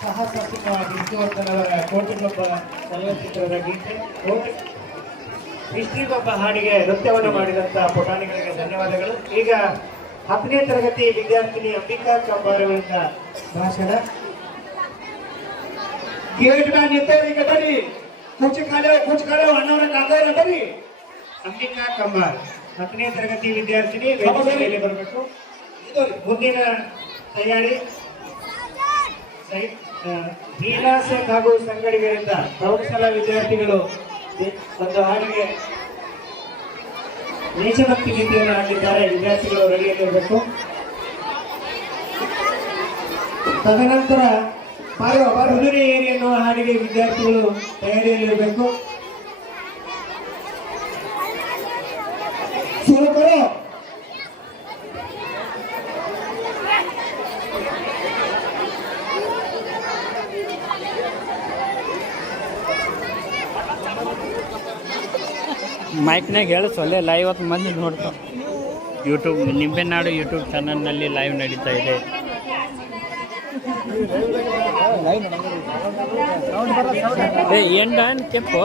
ಸಿಂಹ ವಿಷ್ಣುವರ್ಧನವರ ಕೋಟಿಗೊಬ್ಬ ಚಲನಚಿತ್ರದ ಗೀತೆ ವಿಷ್ಣುಗೊಬ್ಬ ಹಾಡಿಗೆ ನೃತ್ಯವನ್ನು ಮಾಡಿದಂತ ಪುಟಾಣಿಗಳಿಗೆ ಧನ್ಯವಾದಗಳು. ಈಗ ಹತ್ತನೇ ತರಗತಿ ವಿದ್ಯಾರ್ಥಿನಿ ಅಂಬಿಕಾ ಕಂಬಾರವರಿಂದ ಭಾಷಣ. ಗೇಟ್ ಮ್ಯಾನ್ ನಿಂತವ್ರಿಗೆ ಬರ್ರಿ ಕುರ್ಚಿ ಖಾಲಿ ಕುರ್ಚಿ ಖಾಲಿ ಅಣ್ಣವ್ರ ಕಾದಾರ ಬರ್ರಿ ಅಂಬಿಕಾ ಕಂಬಾರ್ ಹತ್ತನೇ ತರಗತಿ ವಿದ್ಯಾರ್ಥಿನಿ ವೇದಿಕೆಯಲ್ಲಿ ಬರಬೇಕು. ಮುಂದಿನ ತಯಾರಿ. ಸೈ- ಶೇಖ್ ಹಾಗೂ ಸಂಗಡಿಗರಿಂದ ಪ್ರೌಢಶಾಲಾ ವಿದ್ಯಾರ್ಥಿಗಳು ಒಂದು ಹಾಡಿಗೆ ದೇಶಭಕ್ತಿ ಗೀತೆಯನ್ನು ಹಾಡಿದ್ದಾರೆ ವಿದ್ಯಾರ್ಥಿಗಳು ರೆಡಿಯಲ್ಲಿರಬೇಕು ತದನಂತರ ಕುದುರೆ ಏರಿ ಎನ್ನುವ ಹಾಡಿಗೆ ವಿದ್ಯಾರ್ಥಿಗಳು ತಯಾರಿಯಲ್ಲಿರಬೇಕು. ಮೈಕ್ನಾಗ ಹೇಳಿ ಸೊಲ್ಲೆ ಲೈವ್ ಹೊತ್ತು ಮಂದಿ ನೋಡ್ತಾವ. ಯೂಟ್ಯೂಬ್ ನಿಂಬೆನಾಡು ಯೂಟ್ಯೂಬ್ ಚಾನಲ್ನಲ್ಲಿ ಲೈವ್ ನಡೀತಾ ಇದೆ. ಎಂಡ ಕೆಪ್ಪು